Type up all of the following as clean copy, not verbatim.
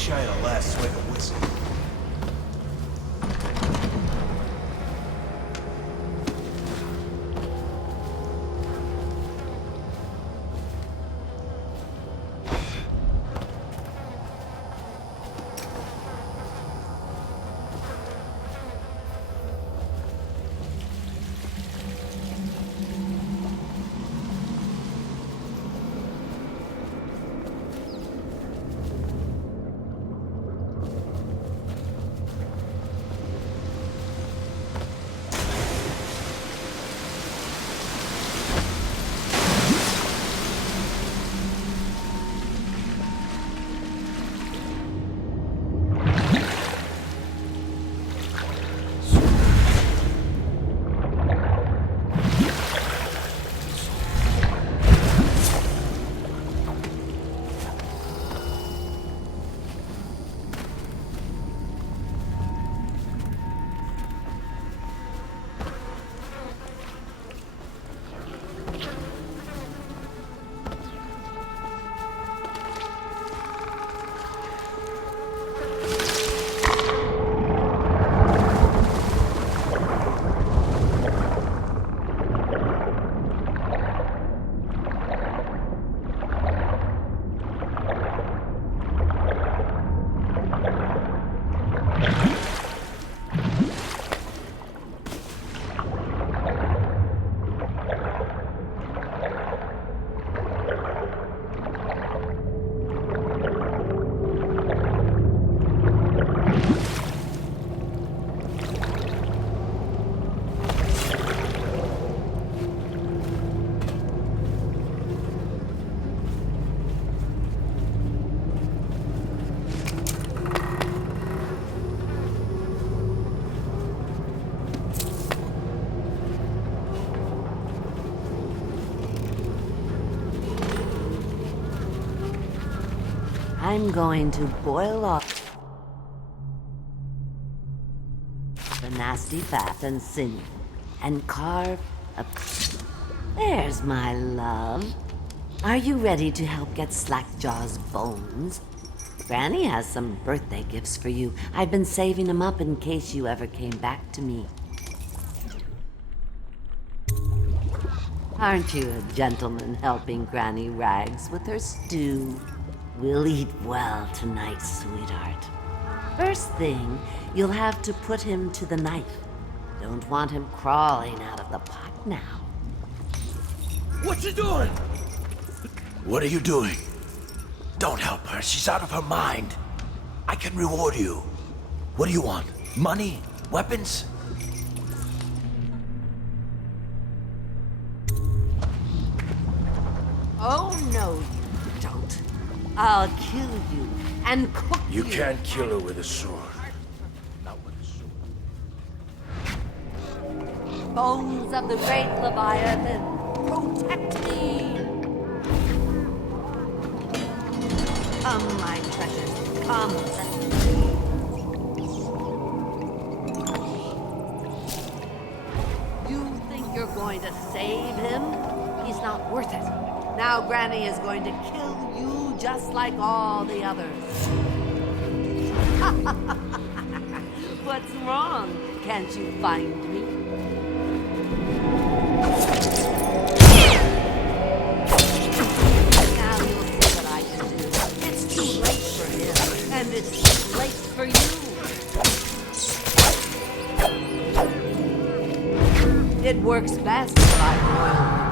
Wish I had a last swig of whiskey. I'm going to boil off the nasty fat and sinew and carve a... There's my love. Are you ready to help get Slackjaw's bones? Granny has some birthday gifts for you. I've been saving them up in case you ever came back to me. Aren't you a gentleman helping Granny Rags with her stew? We'll eat well tonight, sweetheart. First thing, you'll have to put him to the knife. Don't want him crawling out of the pot now. What you doing? What are you doing? Don't help her. She's out of her mind. I can reward you. What do you want? Money? Weapons? Oh, no, you don't. I'll kill you and cook you. You can't kill her with a sword. Not with a sword. Bones of the great Leviathan, protect me! Come, my treasures, come. You think you're going to save him? He's not worth it. Now Granny is going to kill you just like all the others. What's wrong? Can't you find me? Now you'll see what I can do. It's too late for him, and it's too late for you. It works best if I boil.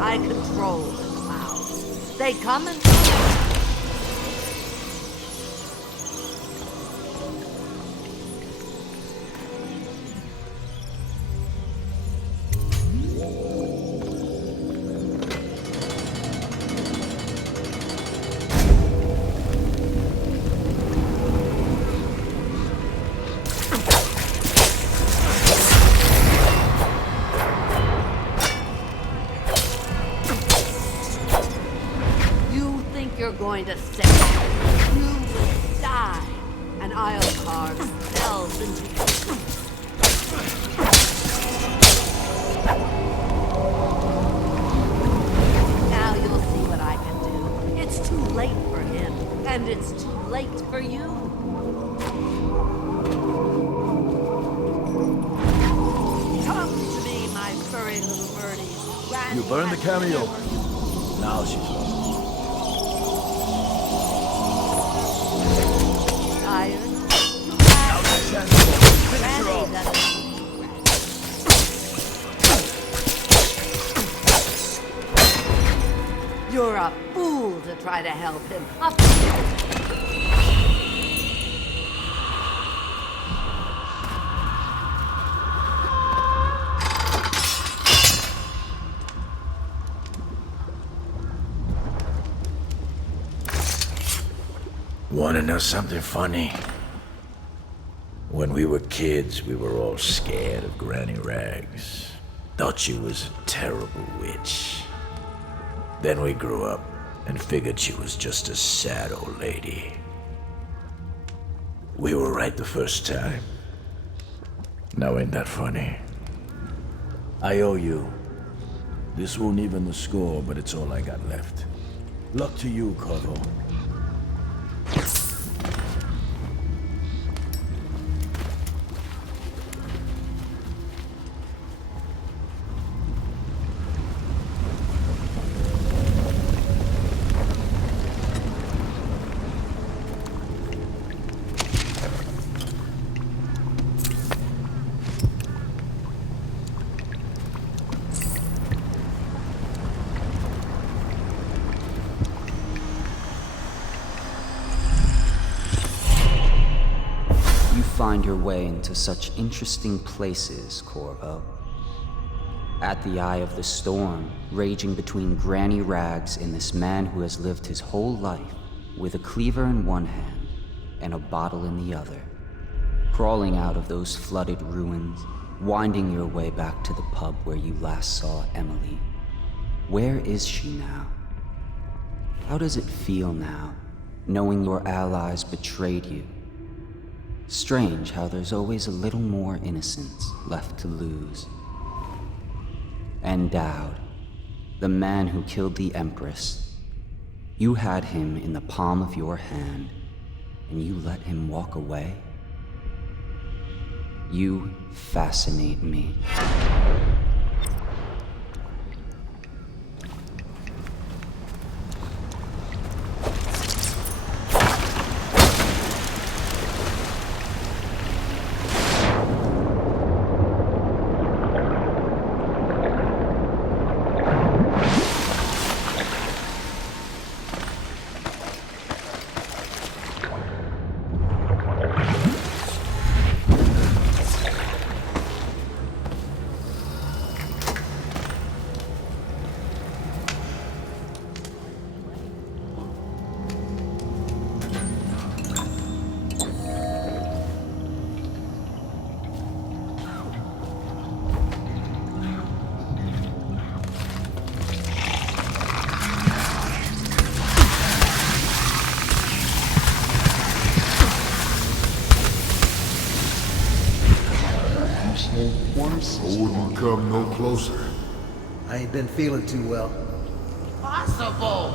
I control the clouds. They come and go. You're going to say you will die, and I'll carve spells into your feet. Now you'll see what I can do. It's too late for him, and it's too late for you. Come to me, my furry little birdies. You burned the cameo. Now she's lost. Tired? Now's the chance to finish her Granny off. doesn't. You're a fool to try to help him. A fool. Wanna know something funny? When we were kids, we were all scared of Granny Rags. Thought she was a terrible witch. Then we grew up and figured she was just a sad old lady. We were right the first time. Now ain't that funny? I owe you. This won't even the score, but it's all I got left. Luck to you, Corvo. Find your way into such interesting places, Corvo. At the eye of the storm, raging between Granny Rags and this man who has lived his whole life with a cleaver in one hand and a bottle in the other. Crawling out of those flooded ruins, winding your way back to the pub where you last saw Emily. Where is she now? How does it feel now, knowing your allies betrayed you? Strange how there's always a little more innocence left to lose. And Dowd, the man who killed the Empress. You had him in the palm of your hand, and you let him walk away? You fascinate me. I wouldn't come no closer. I ain't been feeling too well. Possible!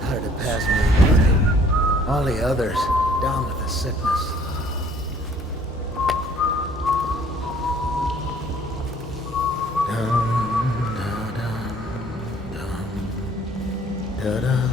Hard to pass me. All the others down with the sickness. Dum, da, dum, dum, da, dum, dum, da, dum.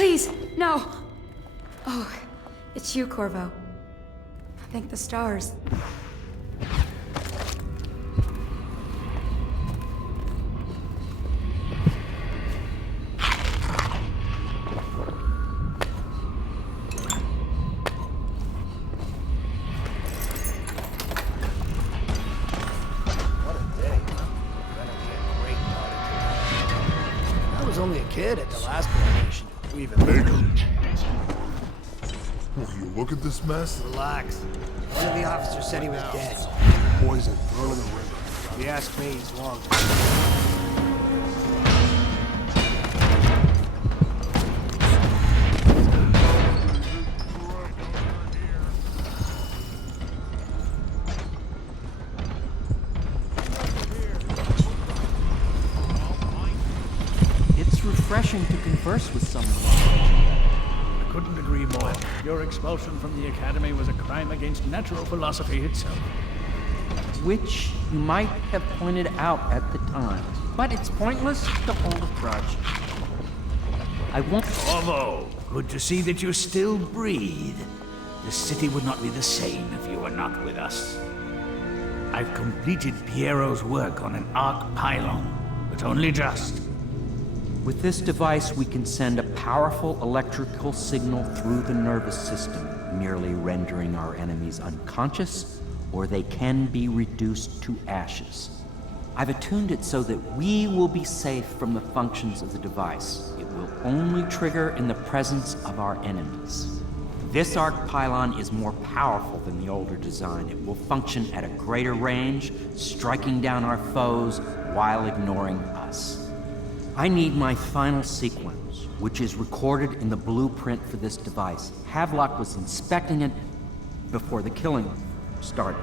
Please, no. Oh, it's you, Corvo. Thank the stars. What a day. Gonna be a great party tonight. I was only a kid at the last coronation. We even Will you look at this mess? relax. One of the officers said he was dead. Poison thrown in the river. If you ask me, he's long. It's refreshing to converse with someone. I couldn't agree more. Your expulsion from the Academy was a crime against natural philosophy itself. Which you might have pointed out at the time. But it's pointless to hold a grudge. I won't. Bravo! Good to see that you still breathe. The city would not be the same if you were not with us. I've completed Piero's work on an arc pylon, but only just. With this device, we can send a powerful electrical signal through the nervous system, merely rendering our enemies unconscious, or they can be reduced to ashes. I've attuned it so that we will be safe from the functions of the device. It will only trigger in the presence of our enemies. This arc pylon is more powerful than the older design. It will function at a greater range, striking down our foes while ignoring us. I need my final sequence, which is recorded in the blueprint for this device. Havelock was inspecting it before the killing started.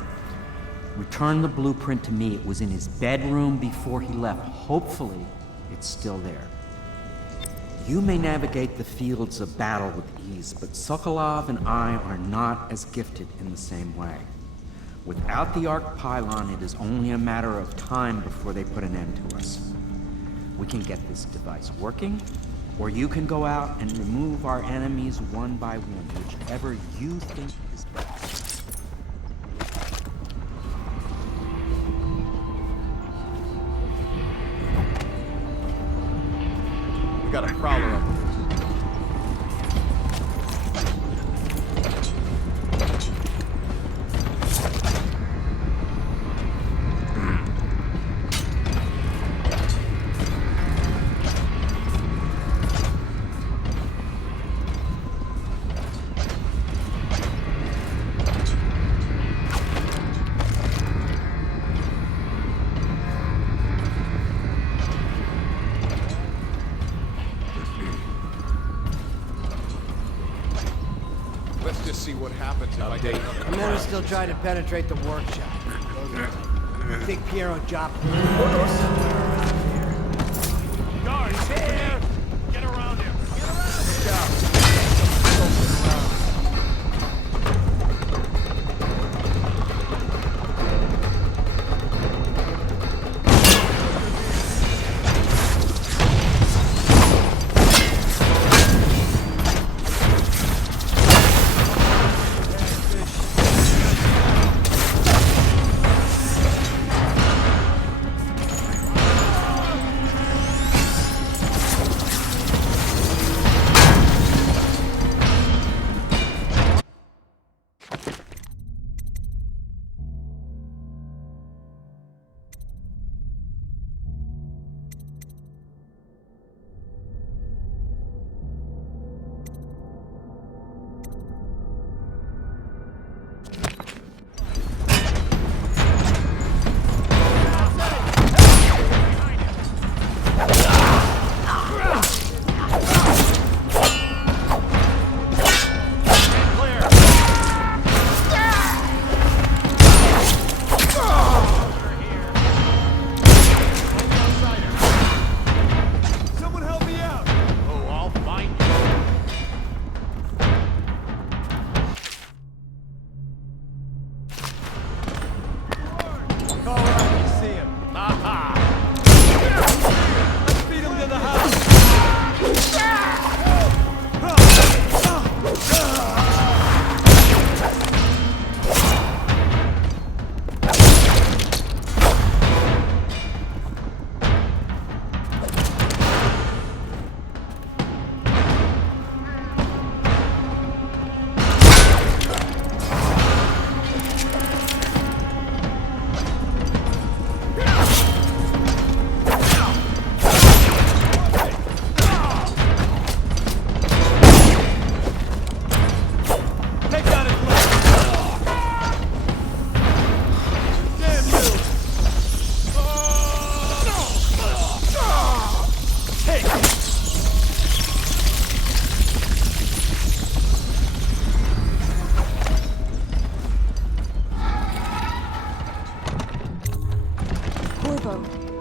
Return the blueprint to me. It was in his bedroom before he left. Hopefully, it's still there. You may navigate the fields of battle with ease, but Sokolov and I are not as gifted in the same way. Without the arc pylon, it is only a matter of time before they put an end to us. We can get this device working, or you can go out and remove our enemies one by one, whichever you think is best. We got a prowler up. Let's just see what happens if I take The men are still trying to penetrate the workshop. I think Piero dropped. Guards, here! Get around him!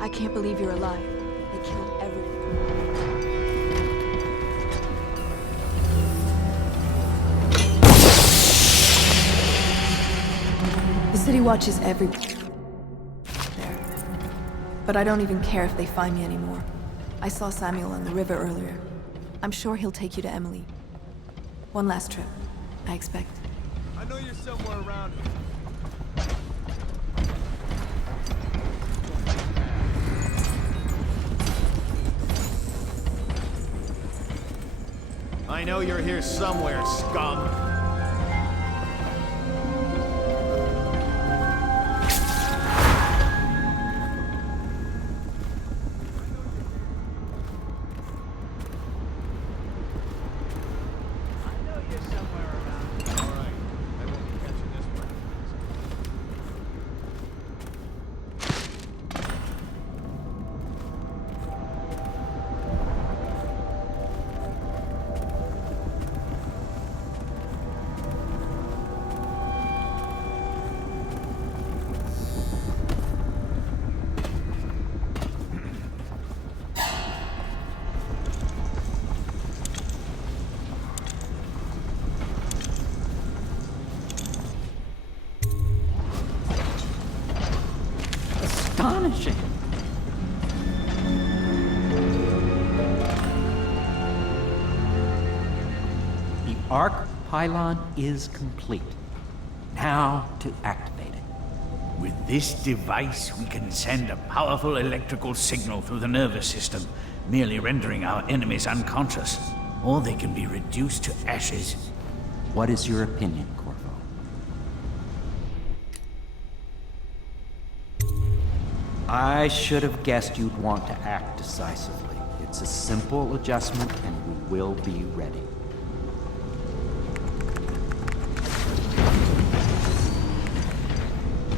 I can't believe you're alive. They killed everyone. The city watches everywhere. There. But I don't even care if they find me anymore. I saw Samuel on the river earlier. I'm sure he'll take you to Emily. One last trip, I expect. I know you're somewhere around here. I know you're here somewhere, scum. Astonishing! The arc pylon is complete. Now to activate it. With this device, we can send a powerful electrical signal through the nervous system, merely rendering our enemies unconscious, or they can be reduced to ashes. What is your opinion, Corvo? I should have guessed you'd want to act decisively. It's a simple adjustment, and we will be ready.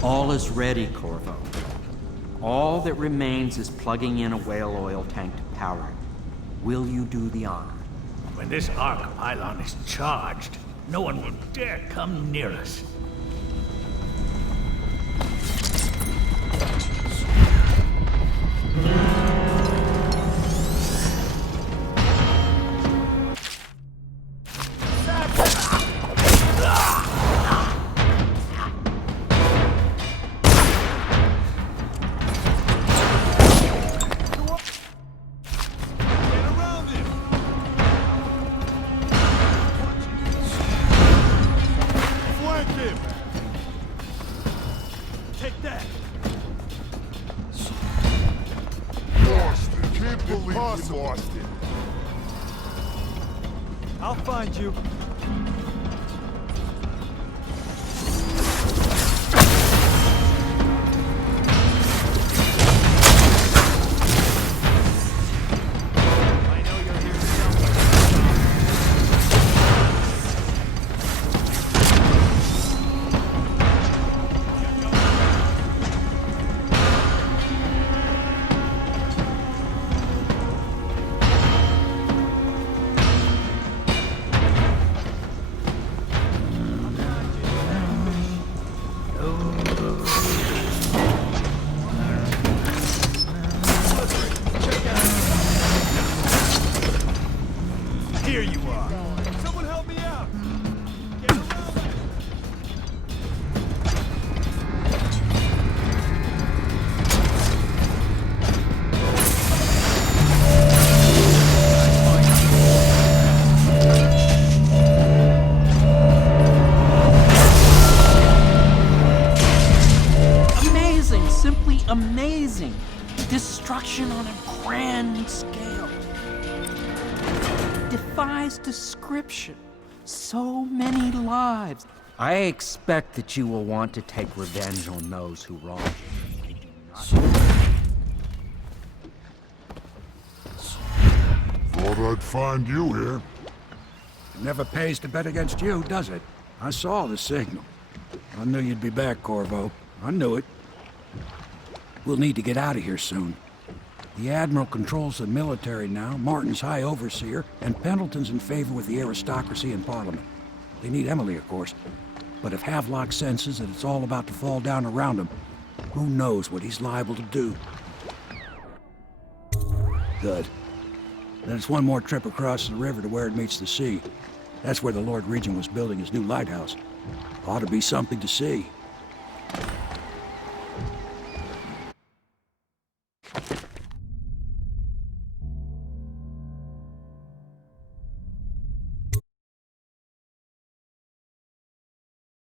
All is ready, Corvo. All that remains is plugging in a whale oil tank to power it. Will you do the honor? When this arc pylon is charged, no one will dare come near us. I'll find you. Here you are. Someone help me out. Get around there. Amazing! Simply amazing! Destruction on a grand scale. Defies description. So many lives. I expect that you will want to take revenge on those who wronged you. I do not. Thought I'd find you here. It never pays to bet against you, does it? I saw the signal. I knew you'd be back, Corvo. I knew it. We'll need to get out of here soon. The Admiral controls the military now, Martin's High Overseer, and Pendleton's in favor with the aristocracy and Parliament. They need Emily, of course. But if Havelock senses that it's all about to fall down around him, who knows what he's liable to do? Good. Then it's one more trip across the river to where it meets the sea. That's where the Lord Regent was building his new lighthouse. Ought to be something to see.